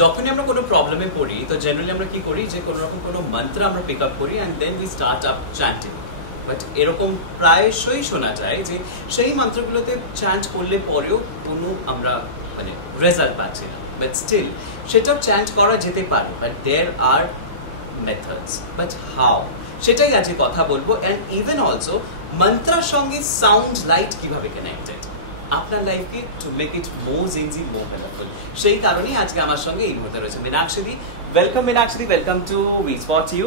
যখনই আমরা কোনো প্রবলেমে পড়ি তো জেনারেলি আমরা কি করি যে কোনো রকম কোনো মন্ত্র আমরা পিক আপ করি and then we start up chanting. But এরকম প্রায়শই শোনা যায় যে সেই মন্ত্রগুলোতে চ্যান্ট করলে পরেও কোনো আমরা মানে রেজাল্ট পাচ্ছি না, বাট স্টিল সেটাও চ্যান্ট করা যেতে পারে, but there are methods, but how সেটাই আজকে কথা বলবো। অ্যান্ড ইভেন অলসো মন্ত্রার সঙ্গে সাউন্ড লাইট কিভাবে কানেক্টেড আপনার লাইফকে to make it more easy more helpful. সেই কারণেই আজকে আমার সঙ্গে এই মুহূর্তে রয়েছে Meenakshi. Welcome Meenakshi, welcome to we spot you.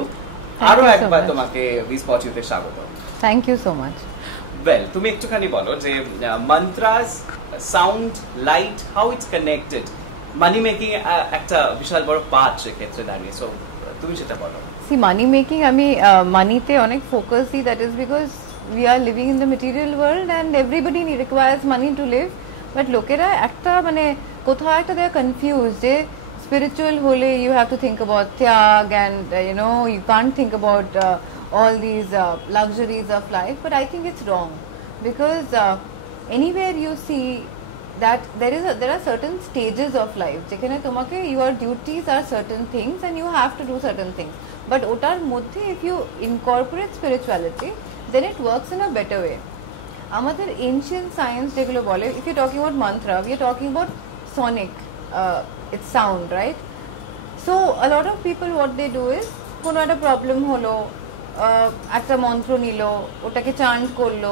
আরো একবার তোমাকে উই স্পট ইউতে স্বাগত। Thank you so much. Well, তুমি একটুখানি বলো যে mantras, sound, light, how it's connected, money making একটা বিশাল বড় পার্ট সেক্ষেত্রে দাঁড়িয়ে, সো তুমি সেটা বলো। সি মানি মেকিং, আমি মানিতে অনেক ফোকাস দিই, that is because we are living in the material world and everybody requires money to live, but লোকেরা একটা মানে কোথাও একটা they are confused যে spiritual হলে you have to think about tyag and you know you can't think about all these luxuries of life, but I think it's wrong because anywhere you see that there are certain stages of life যেখানে তোমাকে your duties are certain things and you have to do certain things, but ওটার মধ্যে if you incorporate spirituality then it works in a better way. আমাদের ancient science যেগুলো বলে, if you're talking about mantra, we are talking about sonic, it's sound, right? So a lot of people what they do is কোনো একটা প্রবলেম হলো, একটা মন্ত্র নিল, ওটাকে চান্ট করলো,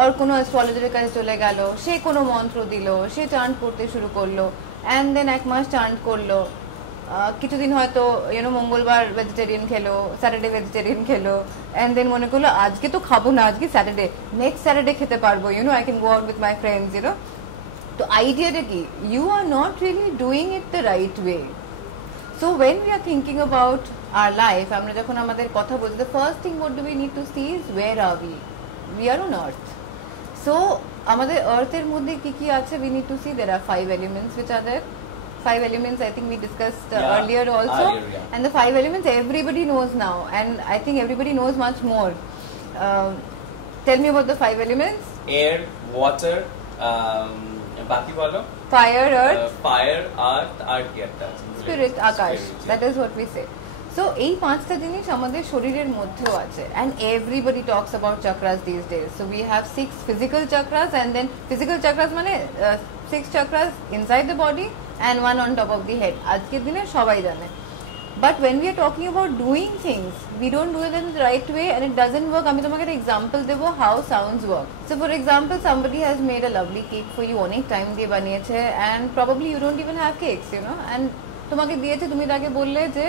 আর কোনো অ্যাস্ট্রোলজারের কাছে চলে গেল, সে কোনো মন্ত্র দিল, সে চান্ট করতে শুরু করলো, অ্যান্ড দেন এক মাস চান্ট করলো, কিছুদিন হয়তো ইউনো মঙ্গলবার ভেজিটেরিয়ান খেলো, স্যাটারডে ভেজিটেরিয়ান খেলো, অ্যান্ড দেন মনে করলো আজকে তো খাবো না, আজকে স্যাটারডে, নেক্সট স্যাটারডে খেতে পারবো, you know I can go out with my friends, you know. তো আইডিয়াটা কি, you are not really doing it the right way. So when we are thinking about our life, আমরা যখন আমাদের কথা বলছি, the first thing what do we need to see is where are we are on earth. So আমাদের আর্থের মধ্যে কি কি আছে, we need to see there are 5 elements which are there. 5 elements I think we discussed earlier also, and the 5 elements everybody knows now, and I think everybody knows much more. Tell me about the 5 elements. Air, water, baki bolo. Fire, earth, earth কি একটা spirit, akash, that is what we say. So এই পাঁচটা জিনিস আমাদের শরীরের মধ্যেও আছে, and everybody talks about chakras these days. So we have 6 physical chakras, and then physical chakras মানে 6 chakras inside the body and 1 on top of the head. আজকের দিনে সবাই জানে, but when we are talking about doing things, we don't do it in the right way and it doesn't work. আমি তোমাকে একটা example দেব how sounds work. So for example, somebody has made a lovely cake for you, অনেক টাইম দিয়ে বানিয়েছে, and probably you don't even have cakes, you know, and তোমাকে দিয়েছে, তুমি তাকে বললে যে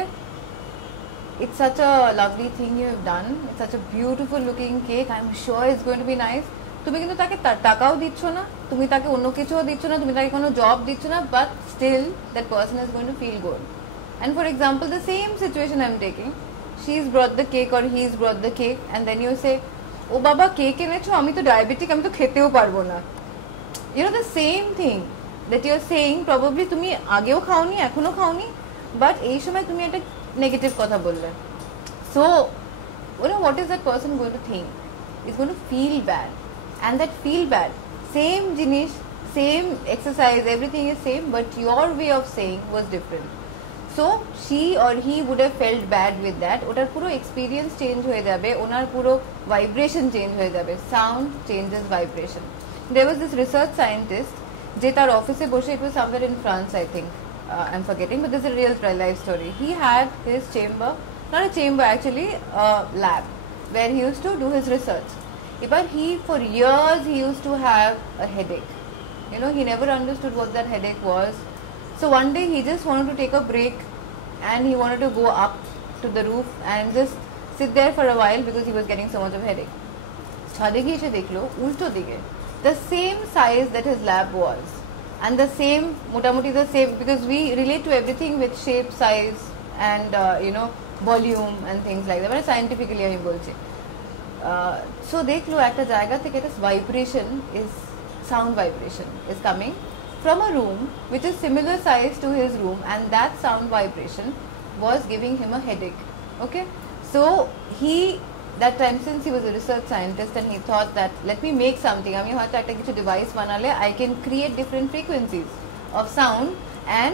it's such a lovely thing you have done, it's such a beautiful looking cake, I'm sure it's going to be nice. তুমি কিন্তু তাকে টাকাও দিচ্ছ না, তুমি তাকে অন্য কিছুও দিচ্ছ না, তুমি তাকে কোনো জব দিচ্ছ না, but still that person is going to feel good. And for example, the same situation I'm taking, she's brought the cake or he's brought the cake, and then you say, ও বাবা কেক এনেছো, আমি তো ডায়াবেটিক, আমি তো খেতেও পারবো না, you know, the same thing that you're saying probably তুমি আগেও খাওনি, এখনো খাওনি, but এই সময় তুমি একটা নেগেটিভ কথা বললে, so you know what is that person going to think? He's going to feel bad, and that feel bad, same জিনিস, same exercise, everything is same, but your way of saying was different. So she or he would have felt bad with that. ওটার পুরো experience change হয়ে যাবে, ওনার পুরো vibration change হয়ে যাবে. Sound changes vibration. There was this research scientist যে তার অফিসে বসে, it was somewhere in France I think, I'm forgetting, but this is a real life story. He had his chamber, not a chamber actually, a lab where he used to do his research. But he for years he used to have a headache, you know, he never understood what that headache was. So one day he just wanted to take a break and he wanted to go up to the roof and just sit there for a while because he was getting so much of headache. ছাদে গিয়ে এসে দেখলো উল্টো দিকে, the same size that his lab was and the same মোটামুটি the same, because we relate to everything with shape, size and you know volume and things like that, মানে scientifically আমি বলছি। So দেখলো একটা জায়গা থেকে একটা vibration is, sound vibration is coming from a room which is similar size to his room, and that sound vibration was giving him a headache. Okay, so he, that time, since he was a research scientist, and he thought that let me make something, আমি হয়তো একটা কিছু device বানালে I can create different frequencies of sound and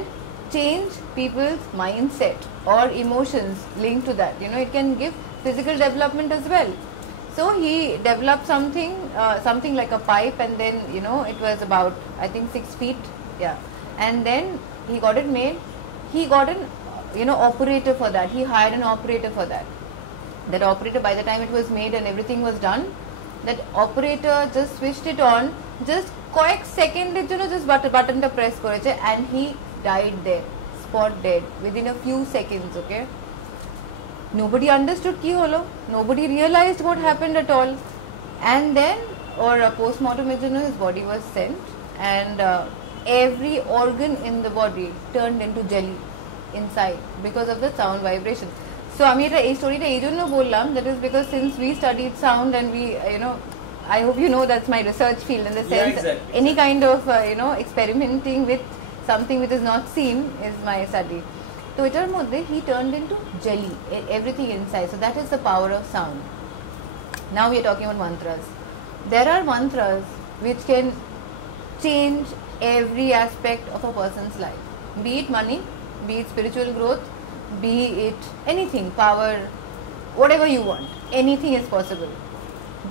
change people's mindset or emotions linked to that. You know, it can give physical development as well. So he developed something like a pipe, and then, you know, it was about, I think, 6 feet, yeah. And then he got it made. He got an, you know, operator for that. He hired an operator for that. That operator, by the time it was made and everything was done, that operator just switched it on, just কয়েক সেকেন্ডের জন্য just buttonটা press করেছে, and he died there, spot dead within a few seconds. Okay, nobody understood কি হলো, nobody realized what happened at all, and then or a postmortem এর জন্য his body was sent, and every organ in the body turned into jelly inside because of the sound vibration. So আমি এটা এই স্টোরিটা এই জন্য বললাম, that is because since we studied sound and we, you know, I hope you know that's my research field, in the sense any kind of you know, experimenting with something which is not seen is my study. So etar moddhe he turned into jelly, everything inside. So that is the power of sound. Now we are talking about mantras. There are mantras which can change every aspect of a person's life, be it money, be it spiritual growth, be it anything, power, whatever you want, anything is possible.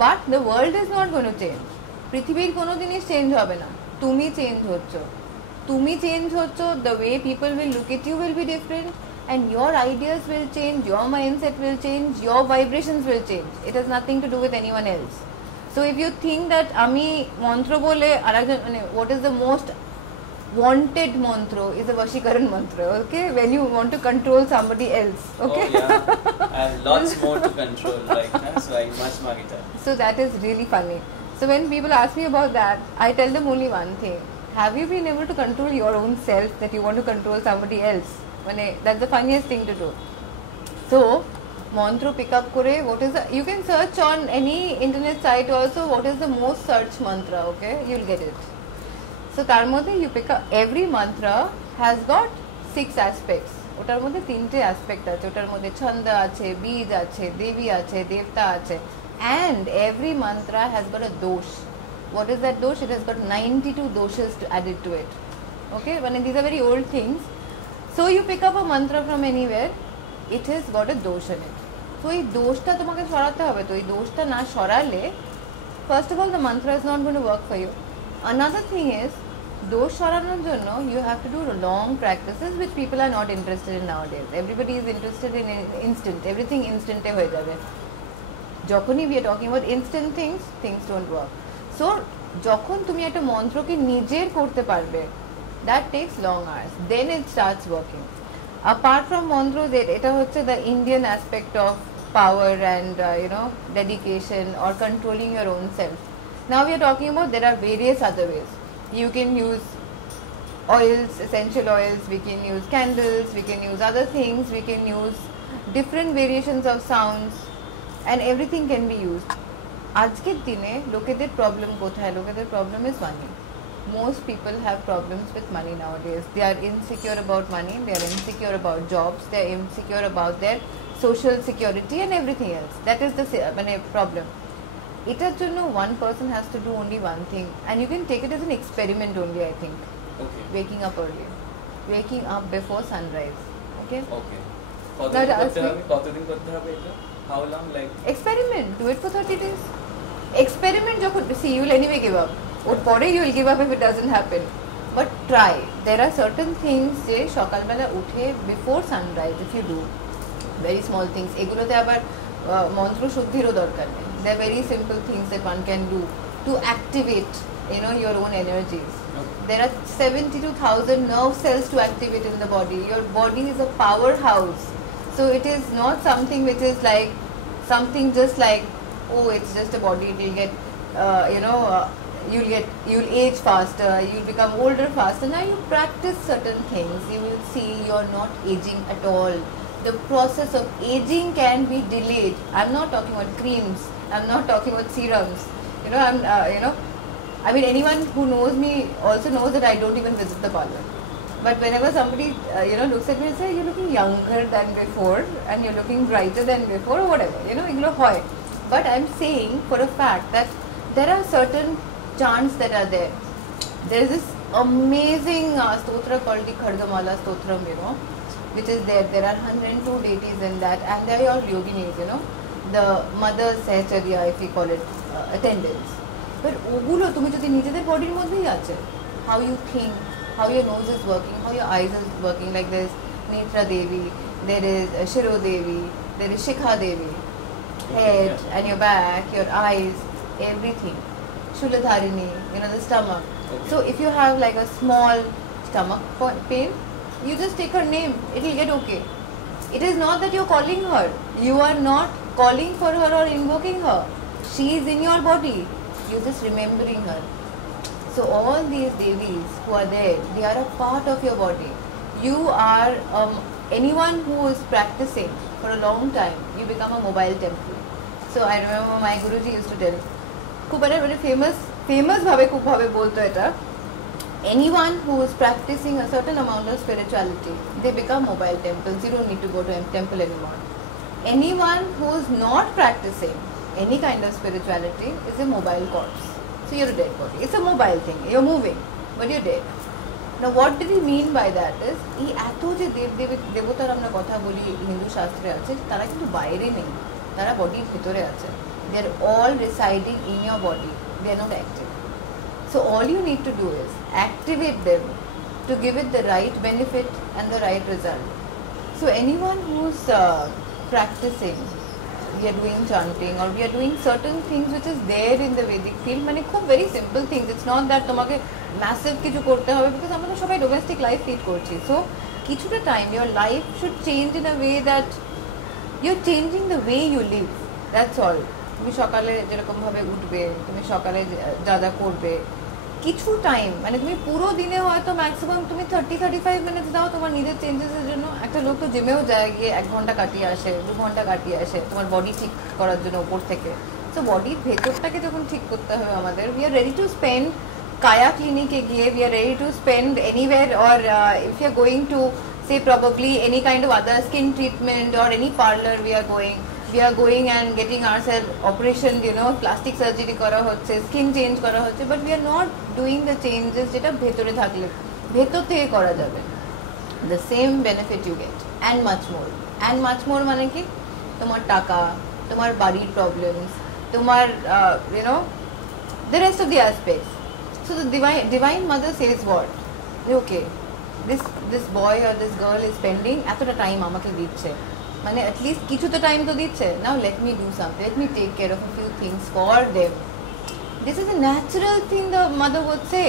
But the world is not going to change. পৃথিবীর কোনো জিনিস চেঞ্জ হবে না, তুমি চেঞ্জ হচ্ছ, তুমি চেঞ্জ হচ্ছ, the way people will look at you will be different, and your ideas will change, your mindset will change, your vibrations will change. It has nothing to do with anyone else. So if you think that আমি মন্ত্র বলে আরেকজন, মানে what is the most wanted mantra is a Vashikaran mantra, okay, when you want to control somebody else, okay. Oh yeah, I have lots more to control right now, so I must mark it up. So that is really funny. So when people ask me about that, I tell them only one thing: have you been able to control your own self that you want to control somebody else? That's the funniest thing to do. So mantra pick up kore, what is the, you can search on any internet site also, what is the most searched mantra, okay, you'll get it. So তার মধ্যে you pick up, every mantra has got 6 aspects. ওটার মধ্যে 3টে অ্যাসপেক্ট আছে, ওটার মধ্যে ছন্দ আছে, বীজ আছে, দেবী আছে, দেবতা আছে, and every mantra has got a dosh. What is that dosh? It has got 92 doshas added to it. Okay, these are very old things. So you pick up a mantra from anywhere, it has got a dosh in it. So এই দোষটা তোমাকে সরাতে হবে। তো এই দোষটা না সরালে, first of all, the mantra is not going to work for you. Another thing is, দোষ সরানোর জন্য you have to do long practices which people are not interested in nowadays. Everybody is interested in instant, everything instant হয়ে যাবে। যখনই we are talking about instant things, things don't work. So যখন তুমি একটা মন্ত্রকে নিজের করতে পারবে, that takes long hours, then it starts working. Apart from mantras, এটা হচ্ছে the Indian aspect of power and you know, dedication or controlling your own self. Now we are talking about, there are various other ways. You can use oils, essential oils, we can use candles, we can use other things, we can use different variations of sounds, and everything can be used. আজকের দিনে লোকেদের প্রবলেম কোথায়? লোকেদের problem is money. Most people have problems with money nowadays. They are insecure about money, they are insecure about jobs, they are insecure about their social security and everything else. That is the problem. এটার জন্য one person has to do only one thing, and you can take it as an experiment only, I think. Okay. Waking up early, waking up before sunrise. Okay. Okay. কতদিন করতে হবে এটা? How long? Like experiment. Do it for 30 days. Experiment যখন, see, you will anyway give up. ওর পরে you will give up if it doesn't happen. But try. There are certain things যে সকালবেলা উঠে before sunrise, if you do very small things, এগুলোতে আবার মন্ত্র শুদ্ধিরও দরকার নেই. There are very simple things that one can do to activate, you know, your own energies. Okay. There are 72,000 nerve cells to activate in the body. Your body is a powerhouse. So it is not something which is like something just like, oh, it's just a body, it will get, you'll age faster, you'll become older faster. Now you practice certain things, you will see you're not aging at all. The process of aging can be delayed. I'm not talking about creams, I'm not talking about serums. Anyone who knows me also knows that I don't even visit the parlor. But whenever somebody, looks at me and says, you're looking younger than before, and you're looking brighter than before, or whatever, But I'm saying for a fact that there are certain chants that are there. there is this amazing stotra called the Khadgamala Stotram, you know, which is there. There are 102 deities in that, and they are all yoginis, you know. The mother's sahacharya, if we call it, attendance. But ogulo tumi jodi nijeder body er moddhei ache. How you think, how your nose is working, how your eyes is working. Like there is Netra Devi, there is Shiro Devi, there is Shikha Devi. Head and your back, your eyes, everything. Shuladharini, you know, the stomach. Okay. So if you have like a small stomach pain, you just take her name, it will get okay. It is not that you are calling her. You are not calling for her or invoking her. She is in your body. You are just remembering her. So all these devis who are there, they are a part of your body. You are anyone who is practicing for a long time, you become a mobile temple. So I remember my Guruji used to tell, খুব একটা famous ভাবে খুব ভাবে বলতো এটা, anyone who is practicing a certain amount of spirituality, they become mobile temples. You don't need to go to a temple anymore. Anyone who is not practicing any kind of spirituality is a mobile corpse. So you're a dead body. It's a mobile thing. You're moving, but you're dead. Now what did he mean by that is, এই এত যে দেবতার আমরা কথা বলি হিন্দু শাস্ত্রে আছে, তারা কিন্তু বাইরে নেই, তারা বডির ভিতরে আছে. They are all residing in your body. They are not active. So all you need to do is activate them to give it the right benefit and the right result. So anyone who's practicing, we are doing chanting or we are doing certain things which is there in the Vedic field, মানে খুব very simple things. It's not that তোমাকে massive কিছু করতে হবে, because আমরা সবাই domestic life lead করছি. So কিছুটা time your life should change in a way that you're changing the way you live. That's all. তুমি সকালে যেরকম ভাবে উঠবে, তুমি সকালে যা যা করবে, কিছু টাইম, মানে তুমি পুরো দিনে হয়তো ম্যাক্সিমাম তুমি 30-35 মিনিট দাও তোমার নিজের চেঞ্জেসের জন্য. একটা লোক তো জিমেও যায়, গিয়ে 1 ঘন্টা কাটিয়ে আসে, 2 ঘন্টা কাটিয়ে আসে তোমার বডি ঠিক করার জন্য উপর থেকে. সো বডির ভেতরটাকে যখন ঠিক করতে হবে আমাদের, we are ready to spend Kaya ক্লিনিকে গিয়ে, we are ready to spend anywhere, or if you are going to say probably any kind of other skin treatment or any parlor we are going and getting ourselves operation, you know, plastic surgery করা হচ্ছে, skin change করা হচ্ছে, but we are not doing the changes যেটা ভেতরে থাকলে ভেতর থেকে করা যাবে. The same benefit you get and much more মানে কি, তোমার টাকা, তোমার বাড়ির problems, তোমার you know, the rest of the aspects. So the divine mother says what? Okay, this boy or this girl is spending এতটা টাইম আমাকে দিচ্ছে, মানে at least কিছু তো টাইম তো দিচ্ছে. Now let me do something, let me take care of a few things for them. This is a natural thing the mother would say.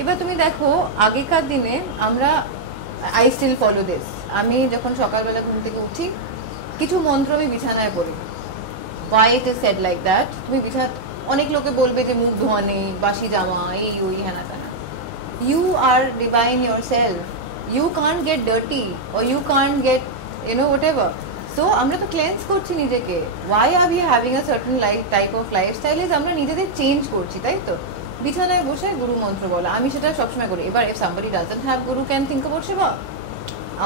এবার তুমি দেখো আগেকার দিনে আমরা, I still follow this, আমি যখন সকালবেলা ঘুম থেকে উঠি কিছু মন্ত্র আমি বিছানায় পড়ি. Why it is said like that? তুমি অনেক লোকে বলবে যে মুখ ধোয়া নেই, বাসি জামা, এই ওই হ্যানা ত্যানা. You are divine yourself. You can't get dirty or you can't get, you know, whatever. So আমরা তো ক্লেন্স করছি নিজেকে. Why are we having a certain type of lifestyle is আমরা নিজেদের চেঞ্জ করছি, তাই তো? বিছানায় বসে গুরু মন্ত্র বলা, আমি সেটা সবসময় করি. এবার if somebody doesn't have guru, can think about Shiva.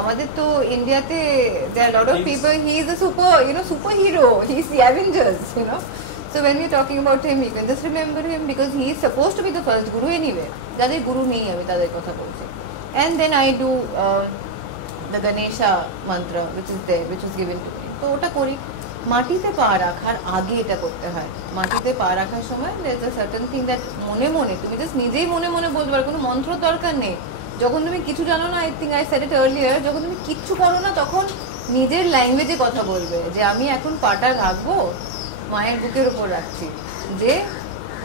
আমাদের তো ইন্ডিয়াতে there are a lot of people, he is a superhero, he is the Avengers, you know. So when we are talking about him, you can just remember him because he is supposed to be the first guru anyway. যাদের গুরু নেই আমি তাদের কথা বলছি. And then I do the Ganesha mantra which is there, which was given to me. তো ওটা করি. মাটিতে পা রাখার আগে এটা করতে হয়. মাটিতে পা রাখার সময় there is a certain thing that মনে তুমি just নিজেই মনে বলতে পারো, কোনো মন্ত্র দরকার নেই. যখন তুমি কিছু জানো না, I think I said it earlier, যখন তুমি কিচ্ছু করো না তখন নিজের ল্যাঙ্গুয়েজে কথা বলবে যে আমি এখন পাটা রাখবো মায়ের বুকের উপর রাখছি, যে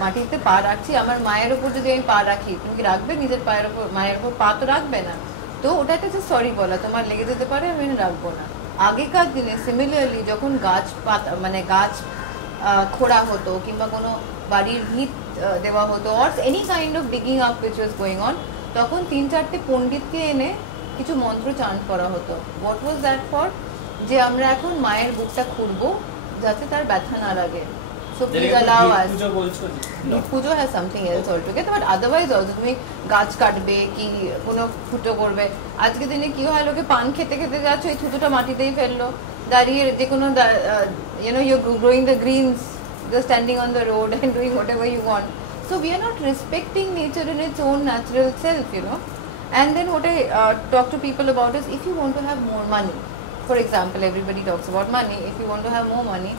মাটিতে পা রাখছি আমার মায়ের উপর. যদি আমি পা রাখি, তুমি কি রাখবে নিজের পায়ের উপর? মায়ের উপর পা তো রাখবে না. তো ওটাতে যে সরি বলা, তোমার লেগে যেতে পারে, আমি রাখবো না. আগেকার দিনে সিমিলারলি যখন গাছ খোঁড়া হতো কিংবা কোনো বাড়ির ভিত দেওয়া হতো or any kind of digging up which was going on, তখন 3-4টে পণ্ডিতকে এনে কিছু মন্ত্র চান্ট করা হতো. What was that for? যে আমরা এখন মায়ের বুকটা খুঁড়বো যাতে তার ব্যথা না লাগে. So please allow us. Pujo has something else altogether, but otherwise also তুমি গাছ কাটবে কি কোনো ফুটো করবে. আজকে দিনে কি হয়, লোকে পান খেতে যাচ্ছে, ওই থুতুটা মাটিতেই ফেললো, দাঁড়িয়ে যে কোনো you know, you're growing the greens, just standing on the road and doing whatever you want. So we are not respecting nature in its own natural self, you know. And then what I talk to people about is, if you want to have more money, for example, everybody talks about money. If you want to have more money,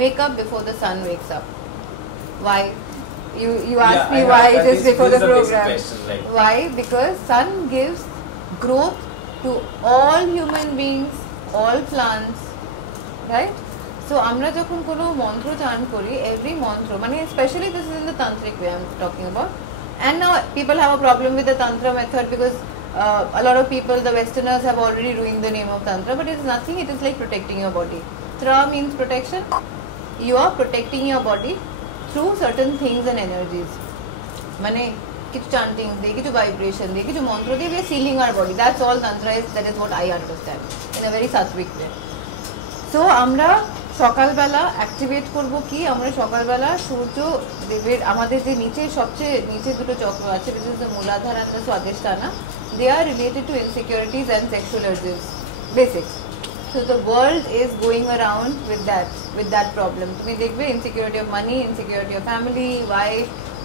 wake up before the sun wakes up. Why? You asked me why just before the program. Why? Because sun gives growth to all human beings, all plants, right? So আমরা যখন কোনো মন্ত্র চান করি, every মন্ত্র, মানে especially this is in the tantric way I'm talking about, and now people have a problem with the tantra method because a lot of people, the westerners, have already ruined the name of tantra, but it is nothing. It is like protecting your body. Tra means protection. You are protecting your body through certain things and energies. মানে কিছু chanting দিয়ে, কিছু vibration দিয়ে, কিছু মন্ত্র দিয়ে, we are sealing our body. That's all tantra is. That is what I understand in a very sattvic way. So আমরা সকালবেলা অ্যাক্টিভেট করব কি, আমরা সকালবেলা সূর্য দেবের আমাদের যে নিচে সবচেয়ে নিচে দুটো চক্র আছে, which is the Muladhara and the Swadhisthana, they are related to insecurities and sexual urges, basics. So the world is going around with that problem. তুমি দেখবে insecurity of money, insecurity of family,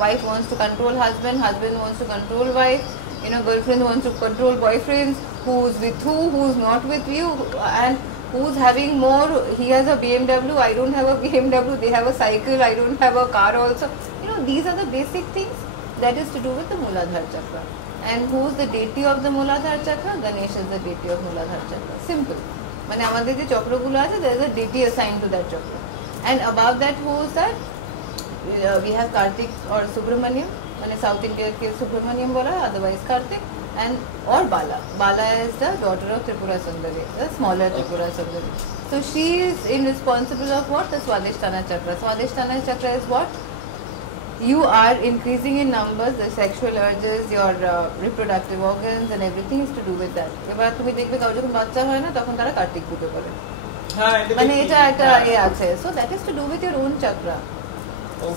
wife wants to control husband wants to control wife, you know, girlfriend wants to control boyfriends, who's with who's not with you, and who's having more, he has a BMW, I don't have a BMW, they have a cycle, I don't have a car also. You know, these are the basic things that is to do with the Muladhara chakra. And who's the deity of the Muladhara chakra? Ganesh is the deity of Muladhara chakra. Simple. মানে আমাদের যে চক্রগুলো আছে, there is a deity assigned to that chakra. And above that, who is that? We have Kartik or Subramaniam, মানে South India ke Subramaniam bola, otherwise Kartik, and or Bala. Bala is the daughter of Tripura Sundari, the smaller Tripura Sundari. So she is responsible of what? The Swadhisthana chakra. Swadhisthana chakra is what? You are increasing in numbers, the sexual urges, your reproductive organs and everything is to do with that. এবার তুমি দেখবে কারো যখন বাচ্চা হয় না, তখন তারা কার্তিক পুজো করে, মানে এটা একটা আছে. So that is to do with your own chakra.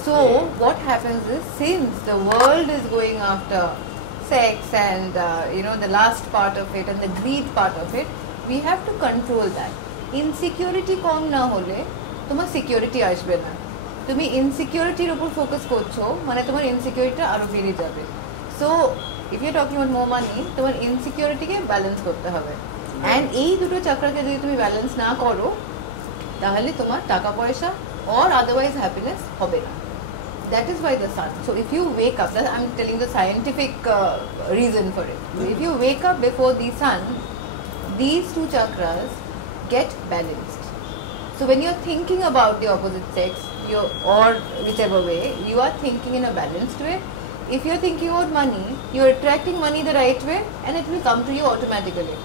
So what happens is, since the world is going after sex and you know, the last part of it and the greed part of it, we have to control that. Insecurity কম না হলে তোমার সিকিউরিটি আসবে না. তুমি ইনসিকিউরিটির উপর ফোকাস করছো, মানে তোমার ইনসিকিউরিটি আরো বেড়ে যাবে. So if you talking about more money, তোমার ইনসিকিউরিটিকে ব্যালেন্স করতে হবে. অ্যান্ড এই দুটো চক্রকে যদি তুমি ব্যালেন্স না করো, তাহলে তোমার টাকা পয়সা or otherwise happiness হবে না. That is why the sun. So if you wake up, that I'm telling the scientific reason for it. If you wake up before the sun, these two chakras get balanced. So when you're thinking about the opposite sex, or whichever way, you are thinking in a balanced way. If you're thinking about money, you're attracting money the right way and it will come to you automatically.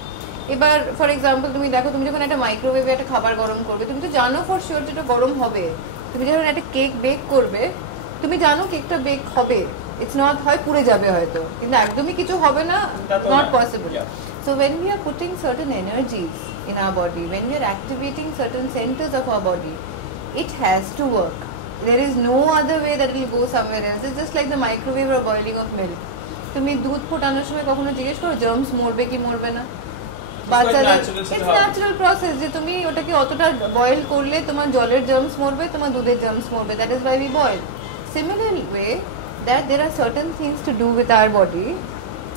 এবার for example তুমি দেখো, তুমি যখন একটা মাইক্রোওয়েভে একটা খাবার গরম করবে, তুমি তো জানো ফর শিওর যেটা গরম হবে. তুমি যখন একটা কেক বেক করবে, তুমি জানো কেকটা বেক হবে, ইটস নট হয় পুড়ে যাবে হয়তো, কিন্তু একদমই কিছু হবে না, not possible. So when we are putting certain energies in our body, when we are activating certain centers of our body, it has to work. There is no other way that it will go somewhere else. It's just like the microwave or boiling of milk. তুমি দুধ ফোটানোর সময় কখনো জিজ্ঞেস করো জার্মস মরবে কি মরবে না? বাচ্চাদের ইটস ন্যাচারাল প্রসেস, যে তুমি ওটাকে অতটা বয়েল করলে তোমার জলের জার্মস মরবে, তোমার দুধের জার্মস মরবে. That is why we boil. Similar way that there are certain things to do with our body,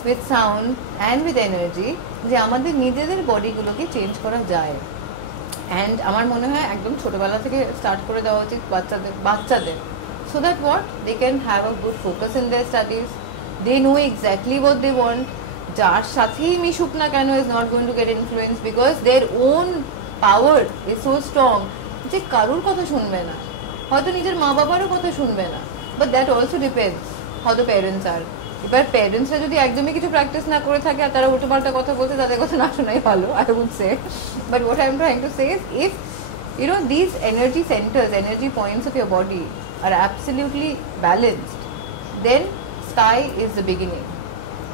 with sound and with energy, যে আমাদের নিজেদের বডিগুলোকে চেঞ্জ করা যায়. অ্যান্ড আমার মনে হয় একদম ছোটবেলা থেকে স্টার্ট করে দেওয়া উচিত বাচ্চাদের, so that what they can have a good focus in their studies. They know exactly what they want. যার সাথেই মিশুক না কেন is not going to get influence, because their own power is so strong যে কারুর কথা শুনবে না, হয়তো নিজের মা বাবারও কথা শুনবে না. But that also depends how the parents are. এবার প্যারেন্টসরা যদি একদমই কিছু প্র্যাকটিস না করে থাকে আর তারা উল্টোপাল্টা কথা বলতে, তাদের কথা না শোনাই ভালো, I would say. But what I am trying to say is, if you know these energy centers, energy points of your body are absolutely balanced, then sky is the beginning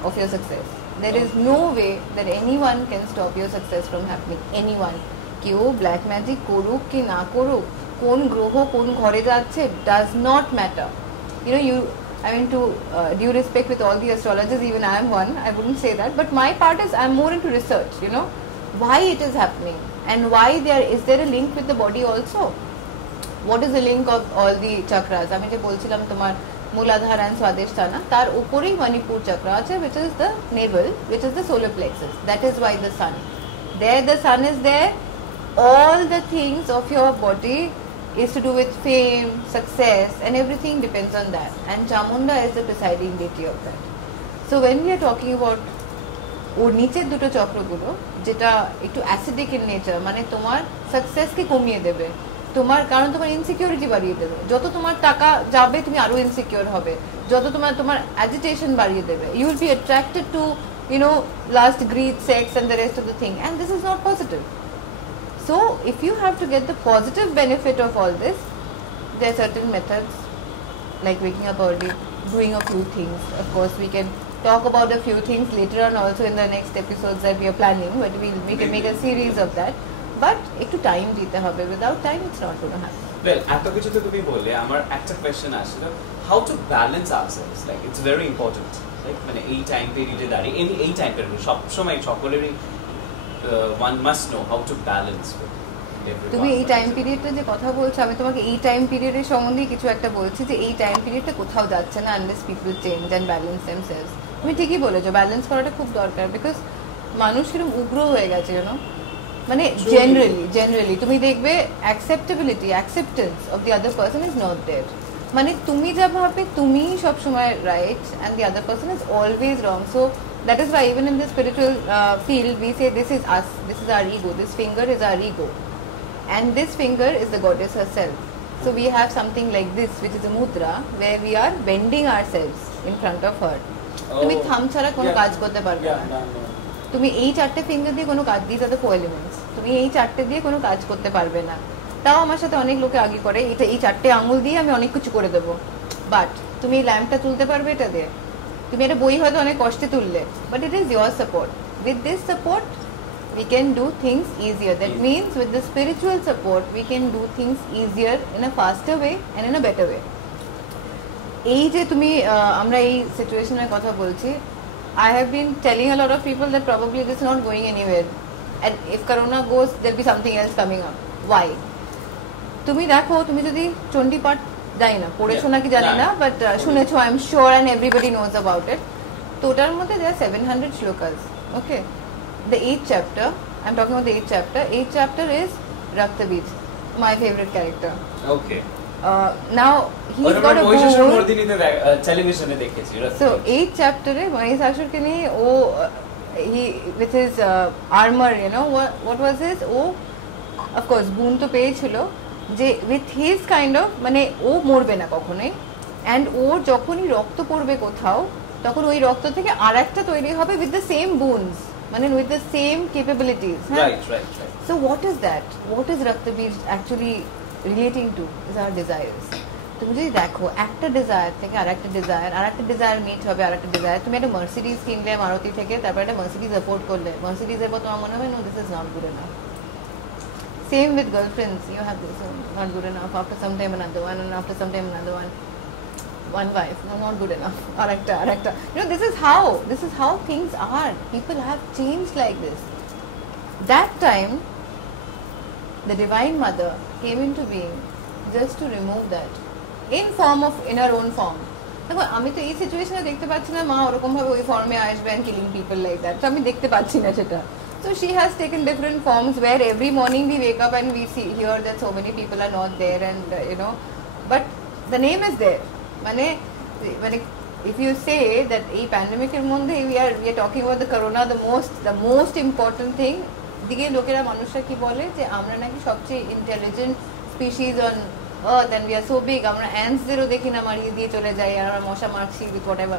of your success. There is no way that anyone can stop your success from happening. Anyone. কেউ black magic করুক কি না করুক, কোন গ্রহ কোন ঘরে যাচ্ছে, does not matter. You know, I mean, to due respect with all the astrologers, even I am one, I wouldn't say that, but my part is I'm more into research, you know, why it is happening and why is there a link with the body also. What is the link of all the chakras? আমি যে বলছিলাম তোমার Muladhara and Swadhisthana, তার উপরেই Manipur chakra আছে, which is the navel, which is the solar plexus. That is why the sun. There the sun is there. All the things of your body is to do with fame, success, and everything depends on that. And Chamunda is the presiding deity of that. So when we are talking about ওর নিচের দুটো চক্রগুলো যেটা একটু acidic in nature, মানে তোমার সাকসেসকে কমিয়ে দেবে, তোমার কারণ তোমার ইনসিকিউরিটি বাড়িয়ে দেবে, যত তোমার টাকা যাবে তুমি আরো ইনসিকিউর হবে, যত তোমার অ্যাজিটেশন বাড়িয়ে দেবে, you will be attracted to lust greed, sex and the rest of the thing, and this is not positive. So if you have to get the positive benefit of all this, there are certain methods like waking up early, doing a few things. Of course, we can talk about a few things later on also in the next episodes that we are planning, but we can make a series of that. But একটু টাইম দিতে হবে. Without time, it's not going to happen. Well, এত কিছু তো তুমি বললে, আমার একটা কোয়েশ্চেন আসছিল, how to balance ourselves, like it's very important, like মানে এই টাইম পিরিয়ডে দাঁড়িয়ে এই টাইম পিরিয়ডে সব সময় সকলেরই one must know how to balance with everyone. তুমি এই টাইম পিরিয়ডটা যে কথা বলছো, আমি তোমাকে এই টাইম পিরিয়ডের সম্বন্ধে কিছু একটা বলছি যে এই টাইম পিরিয়ডটা কোথাও যাচ্ছে না unless people change and balance themselves. তুমি ঠিকই বলেছো, ব্যালেন্স করাটা খুব দরকার, বিকজ মানুষ কিরকম উগ্র হয়ে গেছে, মানে জেনারেলি তুমি দেখবে acceptance of the other person is not there. মানে তুমি যা ভাবে তুমি সব সময় right and the other person is always wrong. So that is why even in the spiritual field we say this is us, this is our ego, this finger is our ego, and this finger is the goddess herself. So we have something like this, which is a mudra, where we are bending ourselves in front of her. তুমি থাম ছাড়া কোনো কাজ করতে পারবে না. তুমি এই চারটে ফিঙ্গার দিয়ে কোনো কাজ, দিস আর দ্য 4 elements, তুমি এই চারটে দিয়ে কোনো কাজ করতে পারবে না. তাও আমার সাথে অনেক লোকে আগে করে এটা এই চারটে আঙুল দিয়ে আমি অনেক কিছু করে দেবো, বাট তুমি এই ল্যাম্পটা তুলতে পারবে এটা দিয়ে? তুমি একটা বই হয়তো অনেক কষ্টে তুললে, but it is your support. With this support we can do things easier. That means with the spiritual support we can do things easier in a faster way and in a better way. এই যে তুমি আমরা এই সিচুয়েশনের কথা বলছি, I have been telling a lot of people that probably this is not going anywhere, and if corona goes there'll be something else coming up. Why? তুমি দেখো, তুমি যদি চণ্ডী পাঠ জানি না পড়েছো নাকি জানি না, বাট শুনেছো I am sure, and everybody knows about it. তো ওটার মধ্যে there are 700 shlokas. Okay, the 8th chapter, I'm talking about the 8th chapter. 8th chapter is Raktabij, my favorite character. Okay. Now he's got a boon. television দেখেছি. So 8th chapter এ মহিষাসুরকে নিয়ে ও he with his armor, what was his, O of course boon তো পেয়েছিল যে with his kind of, মানে ও মরবে না কখনোই, and ওর যখনই রক্ত পড়বে কোথাও তখন ওই রক্ত থেকে আরেকটা তৈরি হবে with the same boons, মানে with the same capabilities. Right. So what is that? What is Raktabij actually relating to? Is our desires. তুমি যদি দেখো একটা ডিজায়ার থেকে আরেকটা ডিজায়ার মিট হবে, আরেকটা ডিজায়ার, তুমি একটা মার্সিডিজ কিনলে মারুতি থেকে, তারপর একটা মার্সিডিজ অ্যাফোর্ড করলে, মার্সিডিজের পর তোমার মনে হয় no this is not good enough. Same with girlfriends, you have this not good enough, after some time another one, and after some time another one. One wife, no, not good enough. Arekta. This is how things are. People have changed like this. That time, the Divine Mother came into being just to remove that in her own form. দেখো আমি তো এই সিচুয়েশনে দেখতে পাচ্ছি না মা ওরকম ভাবে ওই ফর্মে আসবে and killing people like that. তো আমি দেখতে পাচ্ছি না সেটা. So she has taken different forms where every morning we wake up and we hear that so many people are not there, and but the name is there. মানে if you say that এই প্যান্ডেমিকের মধ্যে we are talking about the corona, the most important thing, দিকে লোকেরা মানুষরা কি বলে যে আমরা নাকি সবচেয়ে intelligent species on earth, and we are so big, আমরা অ্যান্টসদেরও দেখি না মারিয়ে দিয়ে চলে যাই, আর আমরা মশা মারছি with whatever.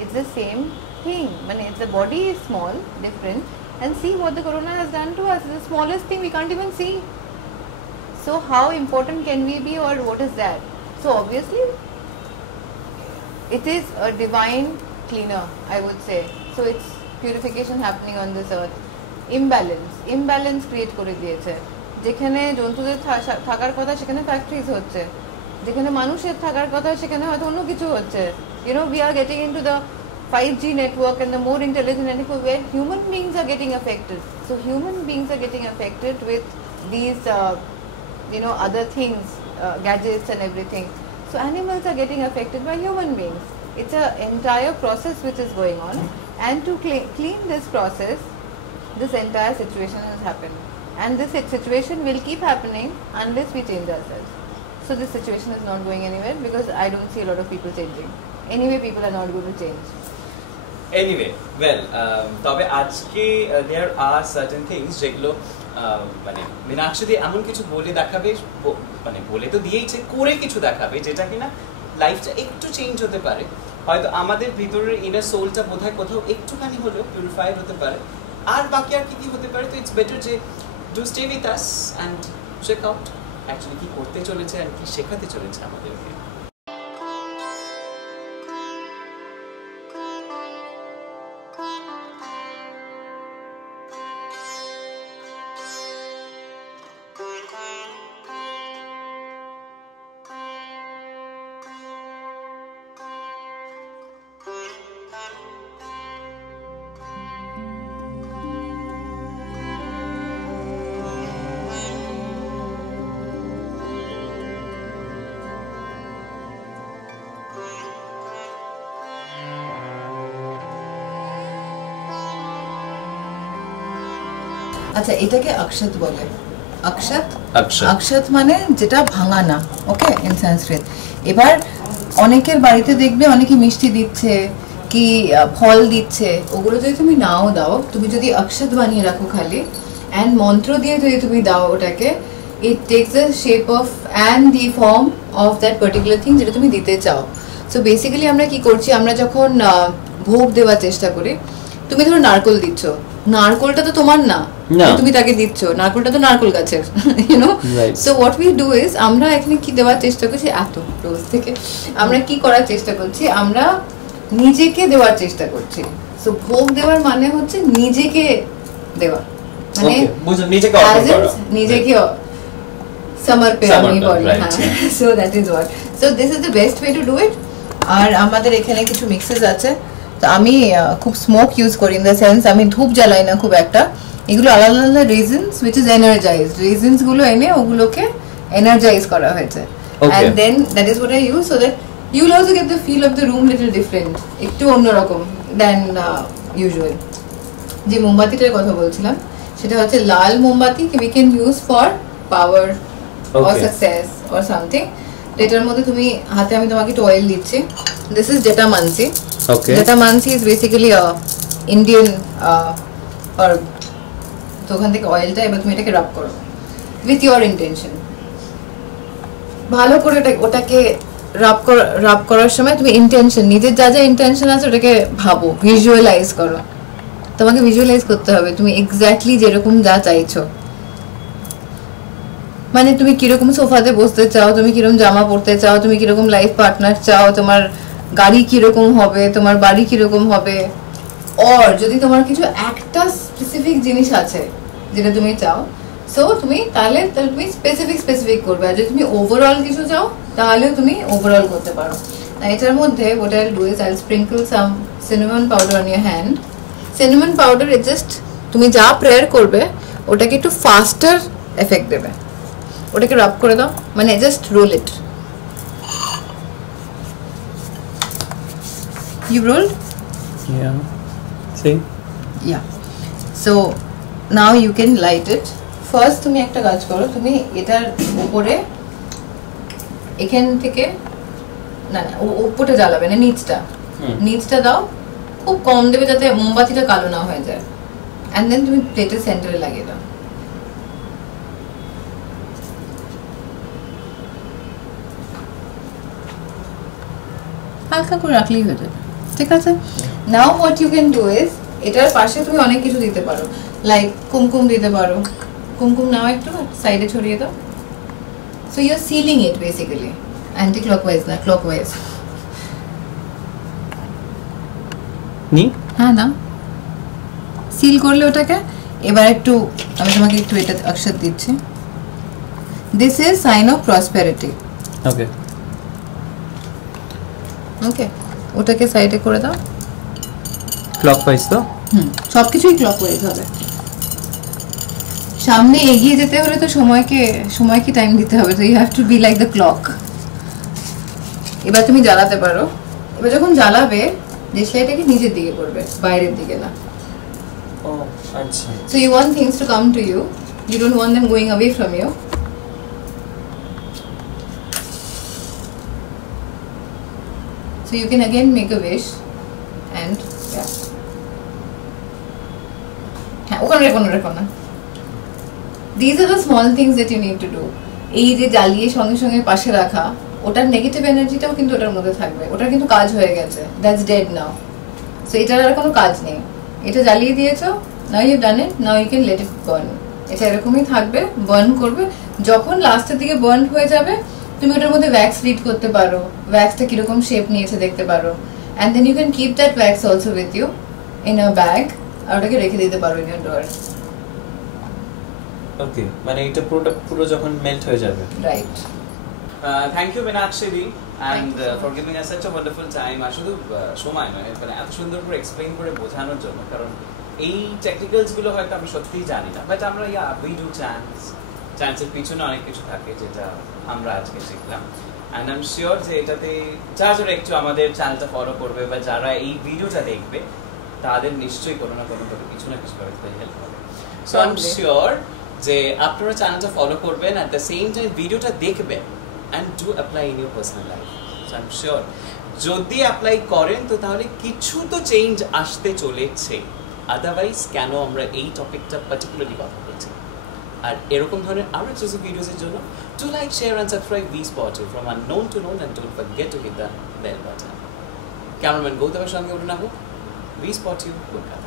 It's the same thing. মানে the body is small, different, and see what the corona has done to us. It's the smallest thing we can't even see. So how important can we be, or what is that? So obviously it is a divine cleaner, I would say. So it's purification happening on this earth. Imbalance create করে দিয়েছে. যেখানে জন্তুদের থাকার কথা সেখানে ফ্যাক্টরিজ হচ্ছে, যেখানে মানুষের থাকার কথা সেখানে হয়তো অন্য কিছু হচ্ছে. We are getting into the 5G network and the more intelligent network where human beings are getting affected. So human beings are getting affected with these other things, gadgets and everything. So animals are getting affected by human beings. It's an entire process which is going on, and to clean this process, this entire situation has happened, and this situation will keep happening unless we change ourselves. So this situation is not going anywhere because I don't see a lot of people changing. Anyway, people are not going to change. Anyway, well, তবে আজকে there are certain things যেগুলো মানে মীনাক্ষী দিয়ে এমন কিছু বলে দেখাবে, মানে বলে তো দিয়েইছে, করে কিছু দেখাবে যেটা কিনা লাইফটা একটু চেঞ্জ হতে পারে। হয়তো আমাদের ভিতরের ইনার সোলটা বোধহয় কোথাও একটুখানি হলেও পিউরিফাইড হতে পারে। আর বাকি আর কি হতে পারে, তো ইটস বেটার যে do stay with us and check out actually কি করতে চলেছে আর কি শেখাতে চলেছে আমাদেরকে। আচ্ছা, এটাকে অক্ষত বলে। অক্ষত আচ্ছা, অক্ষত মানে যেটা ভাঙা না, ওকে, ইন সংস্কৃত। এবার অনেকের বাড়িতে দেখবে অনেকে মিষ্টি দিচ্ছে কি ফল দিচ্ছে, ওগুলো যদি তুমি নাও দাও, তুমি যদি অক্ষত বানিয়ে রাখো খালি অ্যান্ড মন্ত্র দিয়ে যদি তুমি দাও ওটাকে, ইট tax the shape of and the form of that particular thing যেটা তুমি দিতে চাও। সো বেসিক্যালি আমরা কি করছি, আমরা যখন ভোগ দেওয়ার চেষ্টা করি, তুমি ধরো নারকল দিচ্ছ, নারকলটা তো তোমার না, তুমি তাকে দিচ্ছ, নারকলটা তো নারকল গাছের, you know. So what we do is, আমরা এখানে কি দেওয়ার চেষ্টা করছি, এত রোজ থেকে আমরা কি করার চেষ্টা করছি, আমরা নিজেকে দেওয়ার চেষ্টা করছি। সো ভোগ দেওয়ার মানে হচ্ছে নিজেকে দেওয়া, মানে নিজেকে সমর্পণই বলে। So that is what, so this is the best way to do it. আর আমাদের এখানে কিছু মিক্সেস আছে, তো আমি খুব স্মোক ইউজ করি, ইন দ্য সেন্স আমি ধূপ জ্বালাই না খুব একটা। এগুলো আলাদা আলাদা reasons which is energised, reasons গুলো এনে ওগুলোকে এনার্জাইজ করা হয়েছে, and then that is what I use, so that you will also get the feel of the room little different, একটু অন্যরকম দেন ইউজুয়াল। যে মোমবাতিটার কথা বলছিলাম সেটা হচ্ছে লাল মোমবাতি, we can use for power or success or something. এটার মধ্যে তুমি হাতে, আমি তোমাকে একটু অয়েল দিচ্ছি, this is jatamansi. Jatamansi is basically Indian herb. তো ওখান থেকে অয়েলটা, এবার তুমি এটাকে রাব করো উইথ ইয়োর ইন্টেনশন, ভালো করে ওটাকে রাব করার সময় তুমি ইন্টেনশন, নিজের যা যা ইন্টেনশন আছে ওটাকে ভাবো, ভিজুয়ালাইজ করো। তোমাকে ভিজুয়ালাইজ করতে হবে তুমি এক্স্যাক্টলি যেরকম যা চাইছো, মানে তুমি কিরকম সোফাতে বসতে চাও, তুমি কিরকম জামা পরতে চাও, তুমি কিরকম লাইফ পার্টনার চাও, তোমার গাড়ি কিরকম হবে, তোমার বাড়ি কিরকম হবে, আর যদি তোমার কিছু একটা স্পেসিফিক জিনিস আছে যেটা তুমি চাও, সো তুমি তাহলে তুমি স্পেসিফিক করবে। আর যদি তুমি ওভারঅল কিছু চাও তাহলেও তুমি ওভারঅল করতে পারো। এটার মধ্যে what I'll do is I'll sprinkle some cinnamon powder on your hand. Cinnamon powder is just তুমি যা প্রেয়ার করবে ওটাকে একটু ফাস্টার এফেক্ট দেবে। ওটাকে রাব করে দাও, মানে just roll it. You rolled? Yeah. See? Yeah. So now you can light it. First তুমি একটা কাজ করো, তুমি এটার উপরে এখান থেকে না না উপরে জ্বালাবে না, নিচটা দাও, খুব কম দেবে যাতে মোমবাতিটা কালো না হয়ে যায়, এন্ড দেন তুমি প্লেটের সেন্টারে লাগিয়ে দাও। হালকা করে রাখলেই হয়ে যাবে, ঠিক আছে? Now what you can do is, এটার পাশে তুমি অনেক কিছু দিতে পারো, লাইক কুমকুম দিতে পারো, কুমকুম নাও একটু সাইডে ছড়িয়ে দাও। So you are sealing it basically, anti clockwise না ক্লকওয়াইজ। হ্যাঁ না, সিল করলে ওটাকে। এবার একটু আমি তোমাকে একটু এটা অক্ষত দিচ্ছি, this is sign of prosperity. Okay okay, ওটাকে সাইডে করে দাও। ক্লকওয়াইজ তো? সবকিছুই ক্লকওয়াইজ হবে। সামনে এগিয়ে যেতে হলে তো সময়কে টাইম দিতে হবে, তো you have to be like the clock. এবার তুমি জ্বালাতে পারো। এবার যখন জ্বালাবে দেশলাইটাকে নিচের দিকে করবে, বাইরের দিকে না। ও আচ্ছা। So you want things to come to you. You don't want them going away from you. So you can again make a wish and yeah. ওখানে রেখো না। These are the small things that you need to do. এই যে জ্বালিয়ে সঙ্গে সঙ্গে পাশে রাখা, ওটার নেগেটিভ এনার্জিটাও কিন্তু ওটার মধ্যে থাকবে, ওটার কিন্তু কাজ হয়ে গেছে, দ্যাটস ডেড নাও। সো এটার আর কোনো কাজ নেই, এটা জ্বালিয়ে দিয়েছো, now you done it, now you can let it burn. এটা এরকমই থাকবে, বার্ন করবে। যখন লাস্টের দিকে বার্ন হয়ে যাবে তুমি ওটার মধ্যে ওয়্যাক্স রিড করতে পারো, ওয়্যাক্সটা কিরকম শেপ নিয়েছে দেখতে পারো, and then you can keep that wax also with you in a bag, আর ওটাকে রেখে দিতে পারো ইন ইউর ড্রয়ার। ওকে, মানে এটা পুরো যখন মেল্ট হয়ে যাবে। রাইট। থ্যাংক ইউ মীনাক্ষী দি Thank you so for much. Giving us such a wonderful time. আর শুধু সময় নয়, মানে এত সুন্দর করে এক্সপ্লেইন করে বোঝানোর জন্য, কারণ এই টেকনিক্যালস গুলো হয়তো আমরা সত্যিই জানি না, বাট আমরা উই ডু চান্সের পিছনে অনেক কিছু থাকে যেটা আমরা আজকে শিখলাম। অ্যান্ড আই এম শিওর যে এটাতে যারা একটু আমাদের চ্যানেলটা ফলো করবে বা যারা এই ভিডিওটা দেখবে তাদের নিশ্চয়ই কোনো না কোনো ভাবে কিছু না কিছু ভাবে হেল্প হবে। সো আই এম শিওর যে আপনারা চ্যানেলটা ফলো করবেন, অ্যাট দ্য সেম টাইম ভিডিওটা দেখবেন and do apply in your personal life. So I'm sure যদি অ্যাপ্লাই করেন তো তাহলে কিছু তো চেঞ্জ আসতে চলেছে, আদারওয়াইজ কেন আমরা এই টপিকটা পার্টিকুলারলি কথা বলছি। আর এরকম ধরনের আরো এক্সক্লুসিভ ভিডিওসের জন্য do like, share and subscribe V Spot You from unknown to known, and don't forget to hit the bell button. Cameraman গৌতমের সঙ্গে উঠে না হোক, V Spot You কলকাতা।